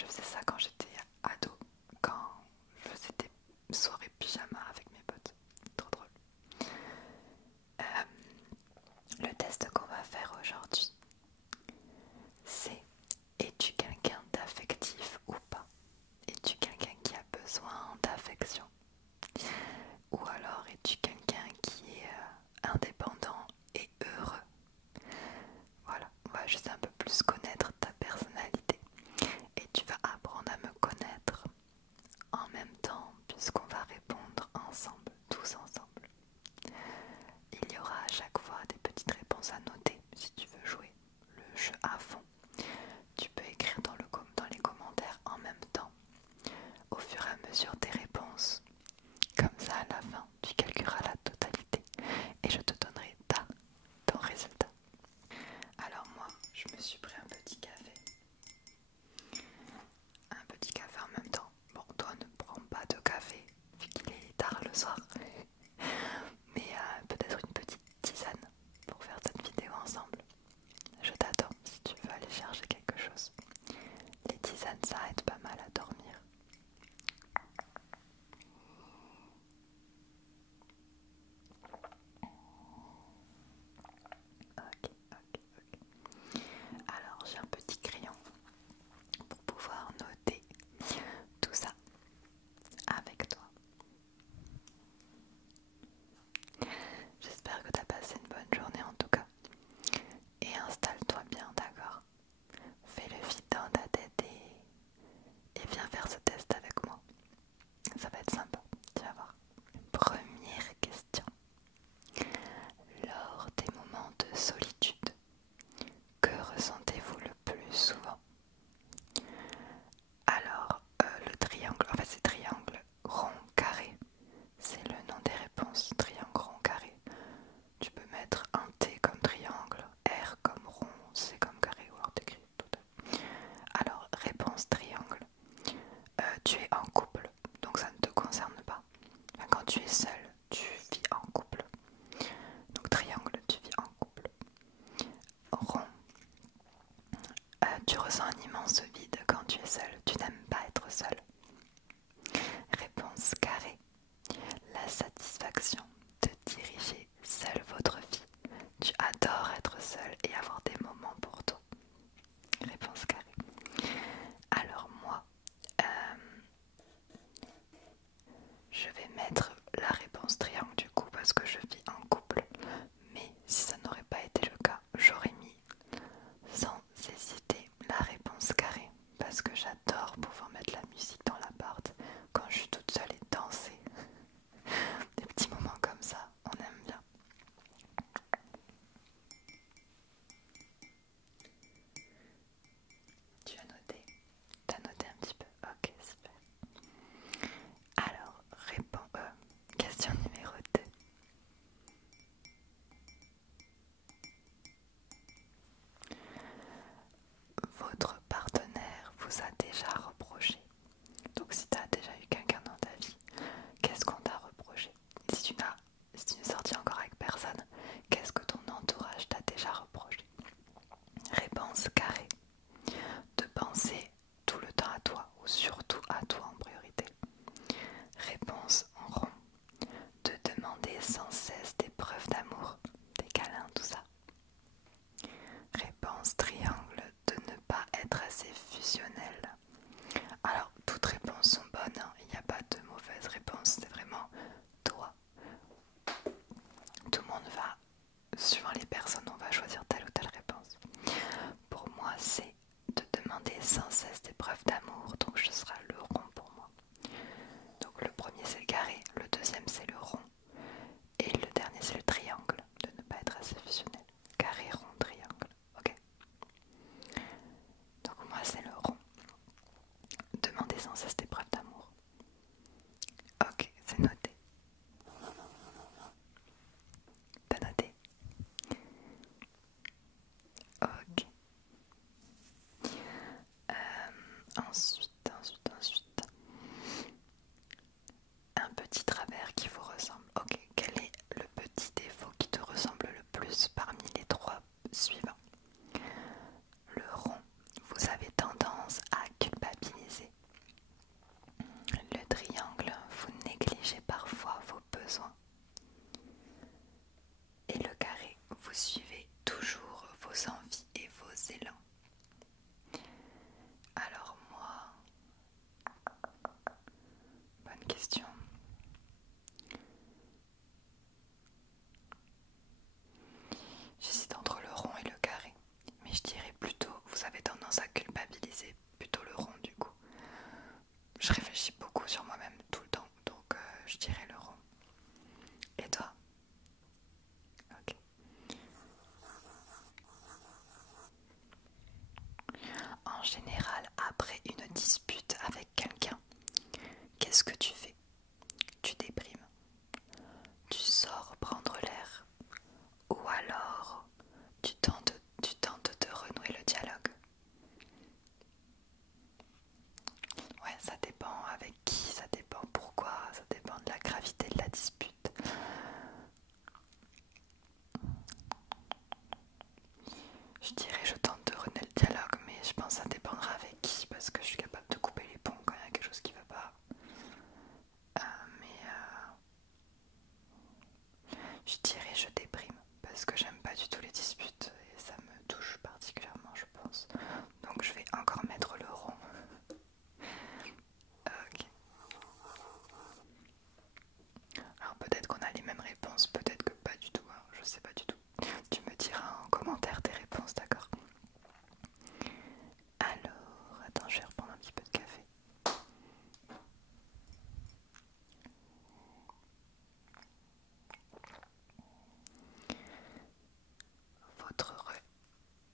Je faisais ça quand j'étais ado, quand je faisais des soirées pyjama avec mes potes. Trop drôle. Le test qu'on va faire aujourd'hui, c'est: es-tu quelqu'un d'affectif ou pas? Es-tu quelqu'un qui a besoin d'affection? Ou alors es-tu quelqu'un qui est indépendant et heureux? Voilà, on va juste un peu plus connaître ta personnalité. Et tu vas apprendre à me connaître en même temps, puisqu'on va répondre ensemble, tous ensemble. Il y aura à chaque fois des petites réponses à noter si tu veux jouer le jeu à fond. Tu peux écrire dans les commentaires en même temps, au fur et à mesure des réponses. Comme ça, à la fin, tu calculeras la totalité et je te donnerai ton résultat. Alors moi, je me suis pris un petit café. Un petit café en même temps. Bon, toi ne prends pas de café vu qu'il est tard le soir. Mais peut-être une petite tisane pour faire cette vidéo ensemble. Je t'attends si tu veux aller chercher quelque chose. Les tisanes, ça aide pas mal à dormir. Ok, ok, ok. Alors j'ai un petit crayon pour pouvoir noter tout ça avec toi. J'espère que tu as passé une bonne journée en tout cas. Et installe-toi bien, d'accord? Fais le vide dans ta tête et viens faire ce test avec moi. Ça va être sympa, tu vas voir. Première question. Lors des moments de solitude, que ressentez-vous le plus souvent? Alors, le triangle, en fait c'est triangle, rond, carré. C'est le nom des réponses, triangle, rond, carré. Tu peux mettre un T comme triangle, R comme rond, C comme carré ou alors t'écris tout. Alors, réponse triangle. Tu es en couple, donc ça ne te concerne pas. Enfin, quand tu es seul, tu vis en couple. Donc triangle, tu vis en couple. Rond, tu ressens un immense vide quand tu es seul. Tu n'aimes pas être seul. Réponse carré, la satisfaction de diriger seul votre vie. Tu adores être seul et avoir des moments pour toi. Réponse carré. Alors moi, je vais mettre la réponse triangle du coup parce que je vis en couple. Mais si ça n'aurait pas été le cas, j'aurais mis sans hésiter la réponse carré parce que j'adore pouvoir mettre la musique dans l'appart quand je suis toute seule et danser. Des petits moments comme ça, on aime bien. Tu as noté? T'as noté un petit peu? Ok, super. Alors, question numéro 2. Votre partenaire vous a déjà reproché. Donc si tu as déjà eu quelqu'un dans ta qu'est-ce que tu fais? Tu déprimes, tu sors prendre l'air, ou alors tu tentes de renouer le dialogue. Ouais, ça dépend avec qui, ça dépend pourquoi, ça dépend de la gravité de la dispute. Je dirais je tente de renouer le dialogue, mais je pense que ça dépendra avec qui, parce que je suis capable de couper les ponts quand il y a quelque chose qui va pas. Je dirais je déprime, parce que j'aime pas du tout les disputes, et ça me touche particulièrement, je pense. Donc je vais encore mettre le rond. Ok. Alors peut-être qu'on a les mêmes réponses, peut-être que pas du tout, hein, je sais pas du tout. Tu me diras en commentaire tes réponses, d'accord? Alors, attends, je vais reprendre un petit peu de café.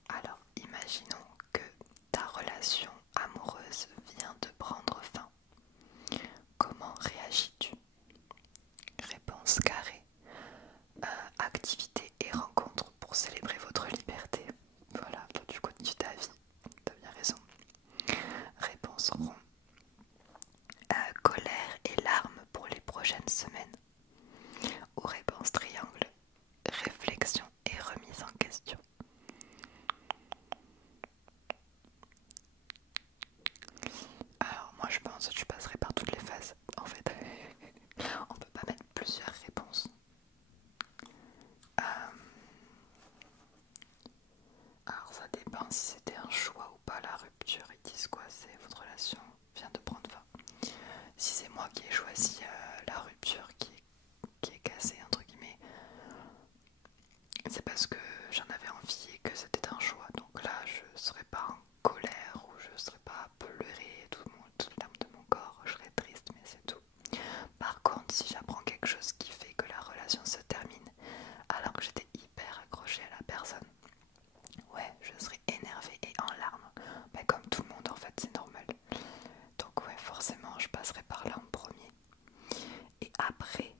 Alors, imaginons que ta relation amoureuse vient de prendre fin. Comment réagis-tu? Réponse carrée. Activité et rencontre pour célébrer votre liberté. Voilà, toi tu continues ta vie. T'as bien raison. Réponse rond. Colère et larmes pour les prochaines semaines. Ou réponse triangle. Réflexion et remise en question. Alors moi je pense que tu passerais par toutes les phases. En fait, on peut pas mettre plusieurs réponses. Alors ça dépend si c'était un choix ou pas la rupture. Ils disent quoi? C'est votre relation vient de prendre fin. Si c'est moi qui ai choisi la rupture qui est cassée entre guillemets, c'est parce que j'en avais envie et que c'était un choix. Donc là je serais pas en colère ou je serais pas à pleurer toutes les larmes de mon corps. Je serais triste mais c'est tout. Par contre si j'apprends quelque chose qui fait que la relation se termine alors que j'étais hyper accrochée à la personne, ouais, je serais énervée et en larmes. Bah, comme tout le monde en fait, c'est normal. Donc ouais, forcément, je passerai par là en premier. Et après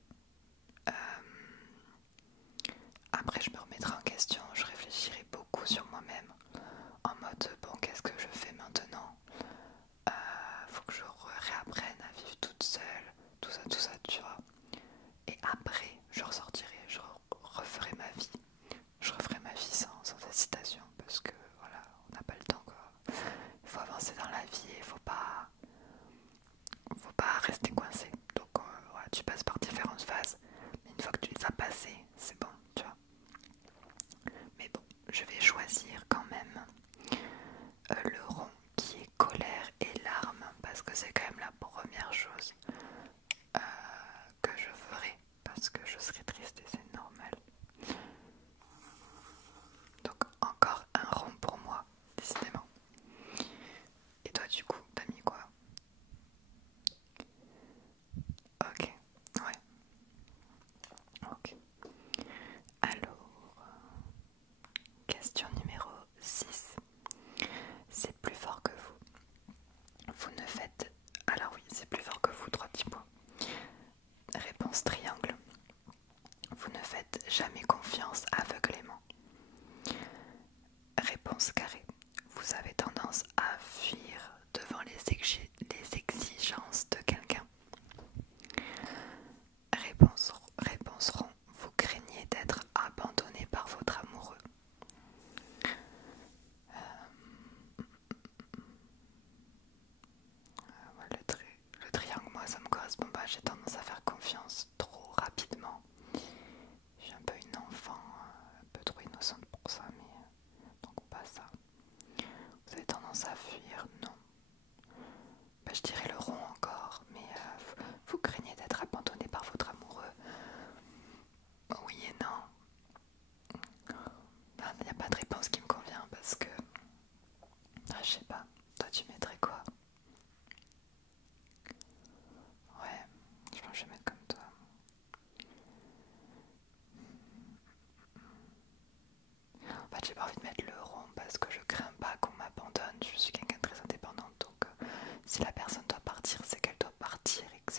je me remettrai en question, je réfléchirai beaucoup sur moi-même. En mode, bon, qu'est-ce que je fais maintenant? Faut que je réapprenne à vivre toute seule, tout ça, tu vois. Et après, je ressortirai, je referai ma vie. Je referai ma vie sans hésitation parce que voilà, on n'a pas le temps quoi. Il faut avancer dans la vie et faut pas rester coincé. Donc voilà, tu passes par différentes phases, mais une fois que tu les as passées, c'est bon, tu vois. Mais bon, je vais choisir quand même le rond qui est colère et larmes parce que c'est quand même la première chose que je ferai parce que je serai triste et c'est normal. Donc encore un rond pour moi, décidément. Et toi du coup, t'as mis quoi? Ok, ouais. Ok. Alors, question numéro 6. C'est plus fort que vous. Vous ne faites... Alors oui, c'est plus fort que vous, 3 petits points. Réponse triangle. Vous ne faites jamais confiance aveuglément. Réponse carrée. Vous avez tendance à fuir devant les exigences de quelqu'un. Réponse rond. Vous craignez d'être abandonné par votre amoureux. Le triangle, moi ça me correspond pas, j'ai tendance à faire confiance trop rapidement. Je suis un peu une enfant, un peu trop innocente pour ça, mais donc pas ça. Vous avez tendance à fuir, non. Bah, je dirais le rond encore, mais vous craignez d'être abandonné par votre amoureux. Oui et non. Il n'y a pas de réponse qui me convient parce que... je sais pas, toi tu mettrais quoi? Ouais, je pense que je vais mettre comme toi. En fait, j'ai pas envie de mettre le rond parce que je crains pas qu'on m'abandonne. Je suis quelqu'un de très indépendante, donc si la personne doit partir, c'est qu'elle doit partir et que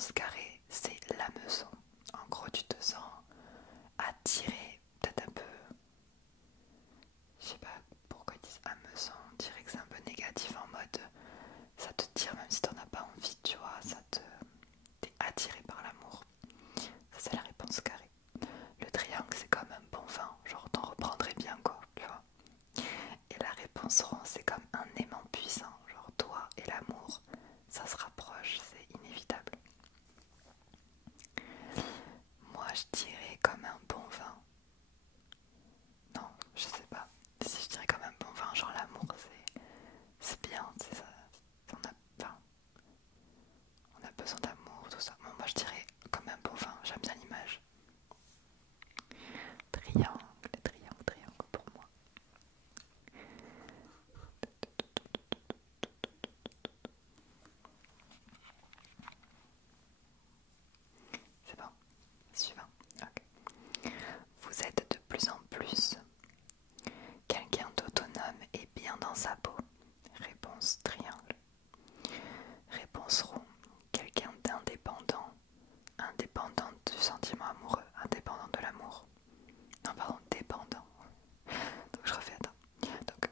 réponse carrée, c'est l'hameçon. En gros, tu te sens attiré, peut-être un peu, je sais pas pourquoi ils disent hameçon, on dirait que c'est un peu négatif en mode ça te tire même si t'en as pas envie, tu vois, t'es attiré par l'amour. Ça c'est la réponse carrée. Le triangle c'est comme un bon vin, genre t'en reprendrais bien quoi, tu vois. Et la réponse rond c'est comme un aimant puissant, genre toi et l'amour, ça se rapproche, c'est inévitable. Moi je dirais comme un bon vin. Non, je sais pas. Si je dirais comme un bon vin, genre l'amour c'est bien, c'est ça. On a, enfin, on a besoin d'amour, tout ça. Bon, moi je dirais comme un bon vin, j'aime bien l'image. Triangle, triangle, triangle pour moi. C'est bon. Suivant. Ok. Vous êtes de plus en plus quelqu'un d'autonome et bien dans sa peau. Réponse triangle. Réponse rond. Quelqu'un d'indépendant. Indépendant du sentiment amoureux. Indépendant de l'amour. Non, pardon, dépendant. Donc je refais, attends. Donc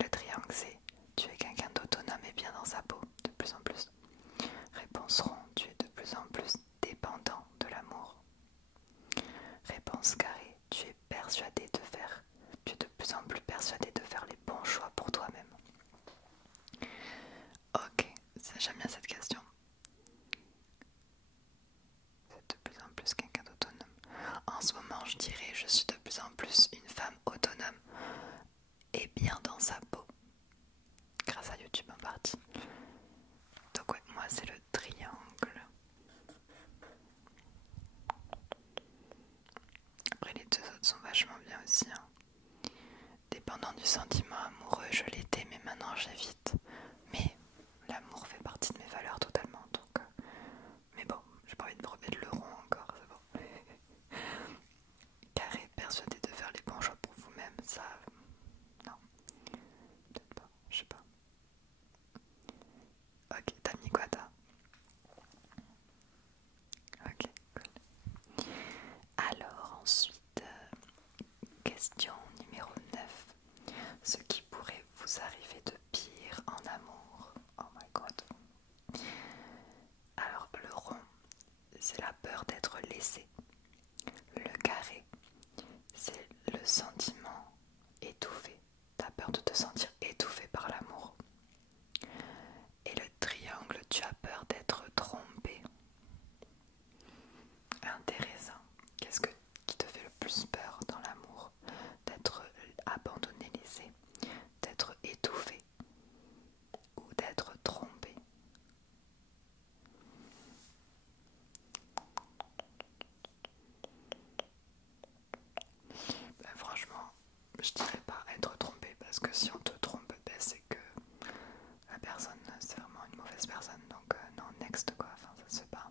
le triangle c'est tu es quelqu'un d'autonome et bien dans sa peau, de plus en plus. Réponse rond, tu es de plus en plus dépendant de l'amour. Réponse carrée, tu es de plus en plus persuadé de faire les bons choix pour toi-même. Ok, j'aime bien cette question. C'est de plus en plus quelqu'un d'autonome. En ce moment, je dirais, je suis de plus en plus une femme autonome et bien dans sa peau. Grâce à YouTube en partie. Donc ouais, moi c'est le triangle. Après les deux autres sont vachement bien aussi. Hein. Dépendant du sentiment amoureux, je l'étais, mais maintenant j'évite. Mais l'amour fait partie de mes valeurs totalement. Donc, mais bon, j'ai pas envie de me remettre le rond encore, c'est bon. Carré, persuadé de faire les bons choix pour vous-même, ça... Non, peut-être pas, je sais pas. Ok, t'as mis quoi toi? Ok, cool. Alors ensuite, question numéro 9. Ce qui pourrait vous arriver de pire en amour. Oh my god. Alors le rond, c'est la peur d'être laissé. Le carré, c'est le sentiment étouffé. T'as peur de te sentir étouffé par l'amour. Et le triangle, tu as peur d'être trompé. Intéressant. Qu'est-ce qui te fait le plus peur dans l'amour? D'être abandonné, laissé, d'être étouffé ou d'être trompé? Ben, franchement, je dirais pas être trompé parce que si on te trompe, ben, c'est que la personne c'est vraiment une mauvaise personne. Donc non, next quoi, enfin ça se fait pas.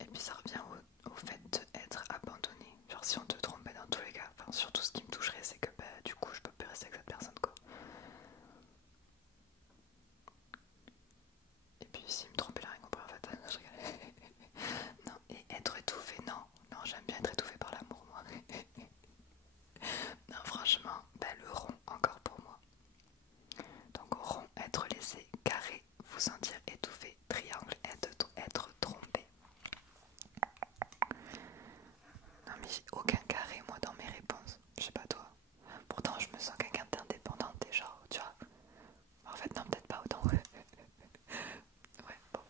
Et puis ça revient au fait d'être abandonné. Genre si on te trompait dans tous les cas, enfin surtout ce qui me toucherait c'est que bah, du coup je peux plus rester avec cette personne quoi. Et puis s'il me trompait, il a rien compris en fait. Je rigole. Non, et être étouffé, non. Non, j'aime bien être étouffé par l'amour moi. Non franchement, bah, le rond encore pour moi. Donc rond, être laissé, carré, vous sentir étouffé, triangle, être trompé. Non mais j'ai aucun carré moi dans mes réponses, je sais pas toi. Pourtant je me sens quelqu'un d'indépendante et genre, tu vois. En fait non, peut-être pas autant. Ouais, bon.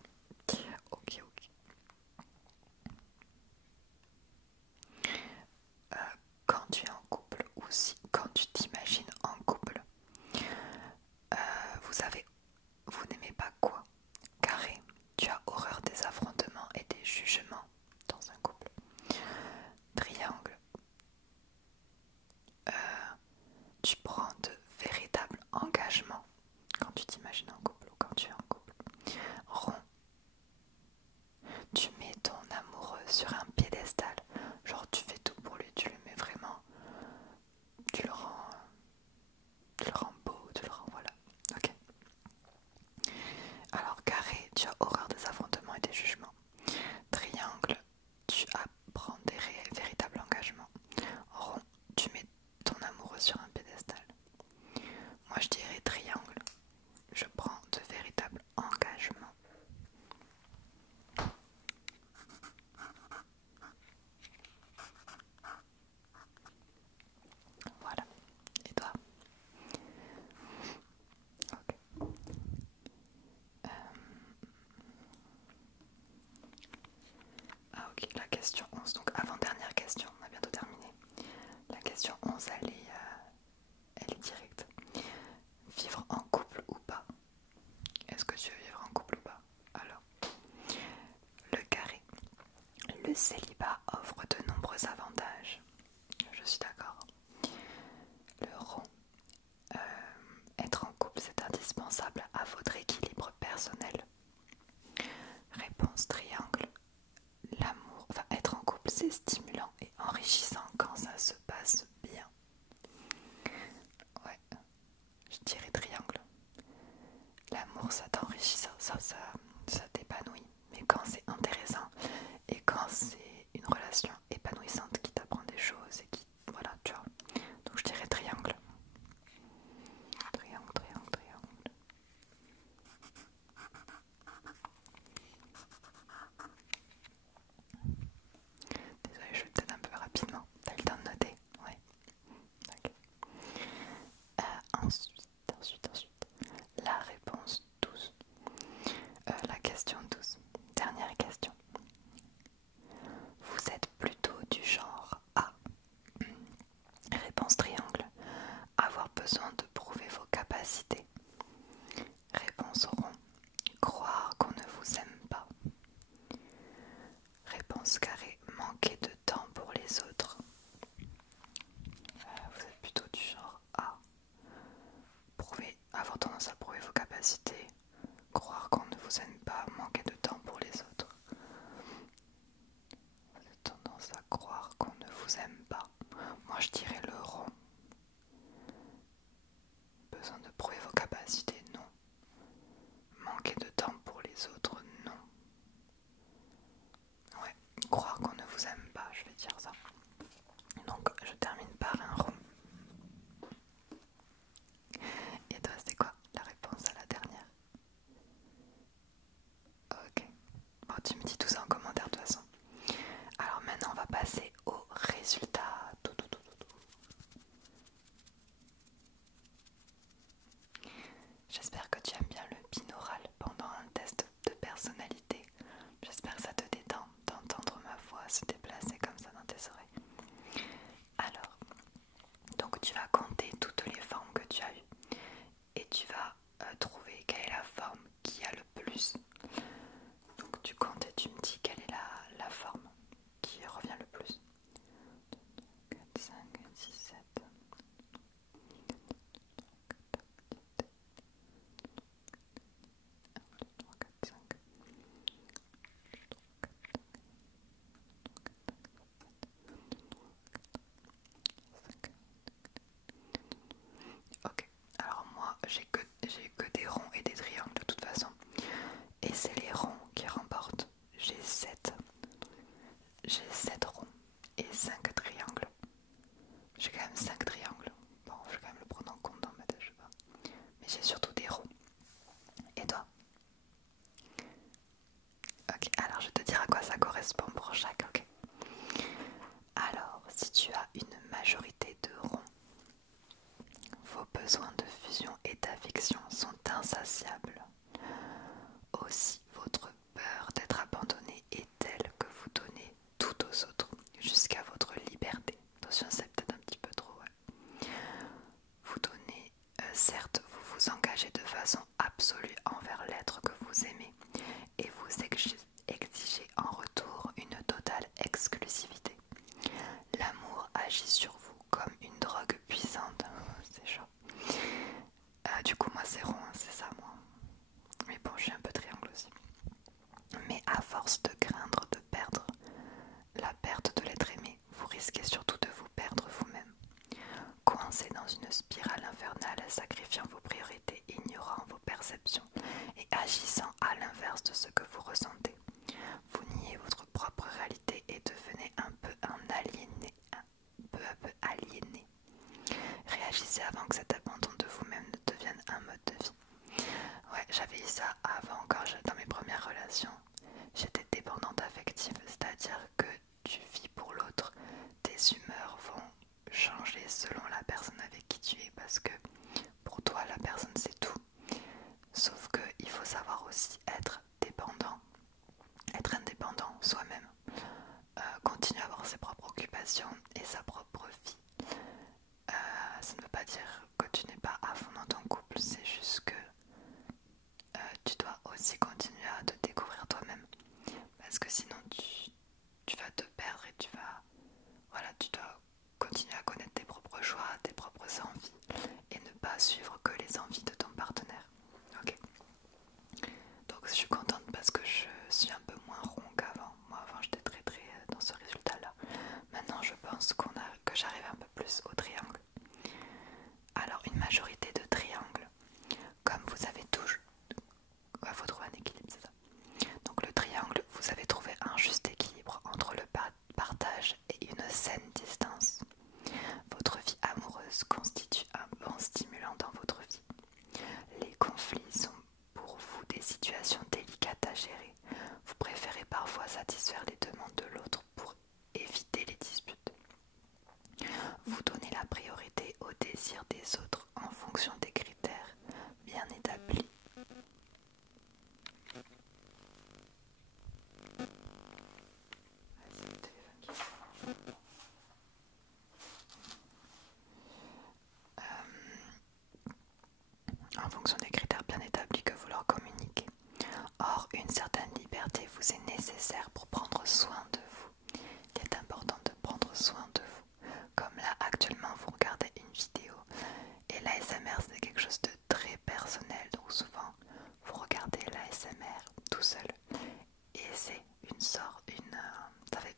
question 11, donc avant-dernière question, on a bientôt terminé. La question 11, elle est directe. Vivre en couple ou pas? Est-ce que tu veux vivre en couple ou pas? Alors, le carré. Le célibat offre de nombreux avantages. Je suis d'accord. Le rond. Être en couple, c'est indispensable à votre équilibre personnel. Réponse triangle. L'amour, enfin être en couple, c'est stimulant et enrichissant quand ça se passe bien. Ouais, je dirais triangle. L'amour, ça t'enrichit, ça t'épanouit. Mais quand c'est intéressant et quand c'est une relation épanouissante qui t'apprend des choses et qui, voilà, tu vois. Donc je dirais triangle. Triangle, triangle, triangle. Désolée, je vais peut-être un peu rapidement. T'as eu le temps de noter? Ouais. Ok. Ensuite, la réponse 12. La question 12. Dernière question. Vous êtes plutôt du genre A. Réponse triangle. Avoir besoin de prouver vos capacités. Réponse rond. Croire qu'on ne vous aime pas. Réponse carré. Manquer de temps pour les autres. Vous êtes plutôt du genre A. Avoir tendance à prouver vos capacités. Croire qu'on ne vous aime pas. Manquer de temps pour les autres. Vous avez tendance à croire qu'on ne vous aime pas. Moi je dirais le rond. Besoin de prouver vos capacités, non. Manquer de temps pour les autres, non. Ouais, croire qu'on ne vous aime pas, je vais dire ça. Donc je termine par un rond. Et toi c'est quoi la réponse à la dernière? Ok. Bon, tu me dis tout ça en commentaire de toute façon. Alors maintenant on va passer aux résultats. J'espère que tu aimes bien le binaural pendant un test de personnalité. J'espère que ça te détend d'entendre ma voix se déplacer comme ça dans tes oreilles. Alors, donc tu vas compter toutes les formes que tu as eues et tu vas trouver quelle est la forme qui a le plus. Donc tu comptes et tu me dis quelle est la forme qui revient le plus. 4, 5, 6, 7. Ok, alors moi j'ai que des ronds et des triangles de toute façon. Et c'est les ronds qui remportent. J'ai 7 ronds et 5 triangles. J'ai quand même 5 triangles. Bon, je vais quand même le prendre en compte dans ma tête, je sais pas. Mais j'ai surtout des ronds. Et toi? Ok, alors je vais te dire à quoi ça correspond pour chaque, ok? Alors, si tu as une majorité de ronds, vos besoins de fusion et d'affection sont insatiables. Aussi, votre peur d'être abandonné est telle que vous donnez tout aux autres jusqu'à votre liberté. Attention, c'est peut-être un petit peu trop. Ouais. Vous donnez, certes, vous vous engagez de façon absolue envers l'être que vous aimez et vous exigez en retour une totale exclusivité. L'amour agit sur vous comme une drogue puissante. C'est chaud. Du coup, moi, c'est rond, hein, c'est ça, moi. Mais bon, je suis un peu triangle aussi. Mais à force de craindre de perdre la perte de l'être aimé, vous risquez surtout de vous perdre vous-même. Coincé dans une spirale infernale, sacrifiant vos priorités, ignorant vos perceptions et agissant à l'inverse de ce que vous ressentez. Vous niez votre propre réalité et devenez un peu peu à peu aliéné. Réagissez avant que cet abandon de vous-même ne devienne un mode de vie. Ouais, j'avais eu ça avant, dans mes premières relations. J'étais dépendante affective, c'est-à-dire que tu vis pour l'autre, tes humeurs vont changer selon la personne avec qui tu es, parce que pour toi la personne c'est tout. Sauf qu'il faut savoir aussi être dépendant, être indépendant soi-même. une certaine liberté vous est nécessaire pour prendre soin de vous. Il est important de prendre soin de vous. Comme là actuellement vous regardez une vidéo et l'ASMR c'est quelque chose de très personnel, donc souvent vous regardez l'ASMR tout seul et c'est une sorte,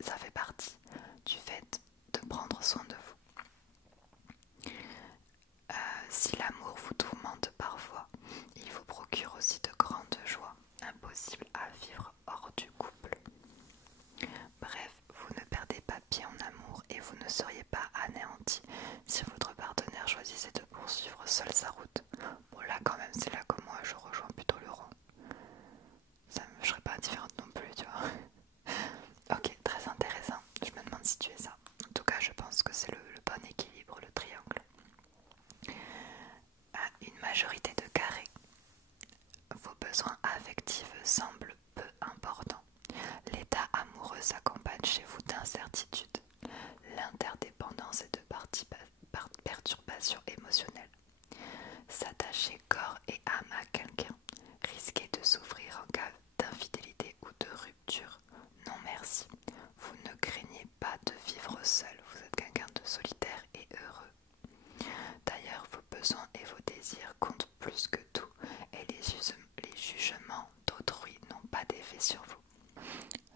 ça fait partie du fait de prendre soin de vous. Si l'amour vous tourmente parfois, il vous procure aussi de grandes joies, impossibles à vivre hors du couple. Bref, vous ne perdez pas pied en amour et vous ne seriez pas anéanti si votre partenaire choisissait de poursuivre seul sa route. Bon là quand même c'est là que moi je rejoins plutôt le rond. Je serais pas indifférente non plus, tu vois. Ok, très intéressant. Je me demande si tu es ça. En tout cas, je pense que c'est le bon équilibre, le triangle. À une majorité de carrés, vos besoins affectifs semblent peu importants. L'état amoureux s'accompagne chez vous d'incertitudes, l'interdépendance et de perturbations émotionnelles. S'attacher corps et âme à quelqu'un, risquer de souffrir en cas d'infidélité ou de rupture. Non merci, vous ne craignez pas de vivre seul, vous êtes quelqu'un de solitaire et heureux. D'ailleurs, vos besoins et vos désirs comptent plus que tout et les jugements d'autrui n'ont pas d'effet sur vous.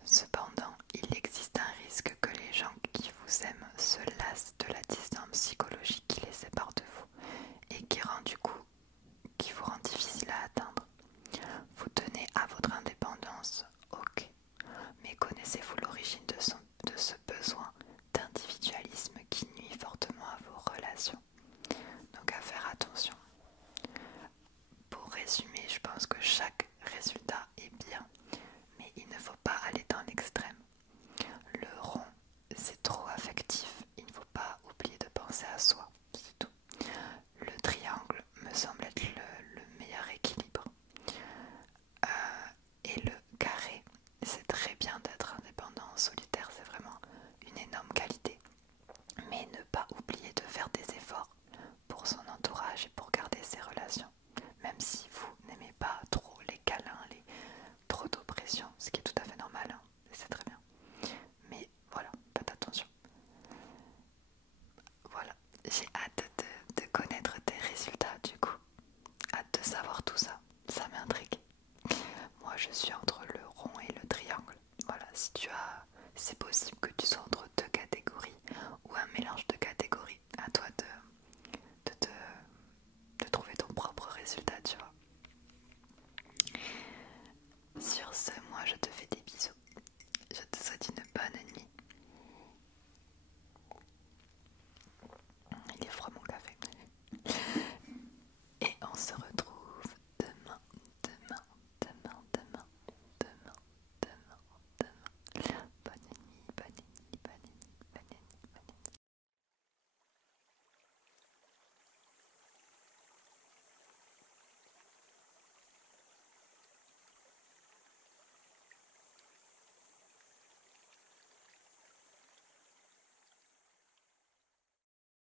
Cependant, il existe un risque que les gens qui vous aiment se lassent de la distance psychologique qui les sépare de vous et qui vous rend difficile à atteindre. Vous tenez à votre indépendance, ok, mais connaissez-vous l'origine de ce besoin d'individualisme qui nuit fortement à vos relations? Donc à faire attention. Pour résumer, je pense que chaque résultat est bien, mais il ne faut pas aller dans l'extrême. Le rond, c'est trop affectif, il ne faut pas oublier de penser à soi, c'est tout. Le triangle me semble être le meilleur équilibre. Et le carré, c'est très bien d'être indépendant, solitaire, c'est vraiment une énorme qualité. Mais ne pas oublier de faire des efforts pour son entourage et pour garder ses relations. Même si vous n'aimez pas trop les câlins, trop d'oppression, ce qui est tout à fait normal, hein, c'est très bien. Mais voilà, faites attention. Voilà, j'ai hâte de connaître tes résultats du coup. Hâte de savoir tout ça, ça m'intrigue. Moi je suis entre le rond et le triangle. Voilà, si c'est possible que tu sois entre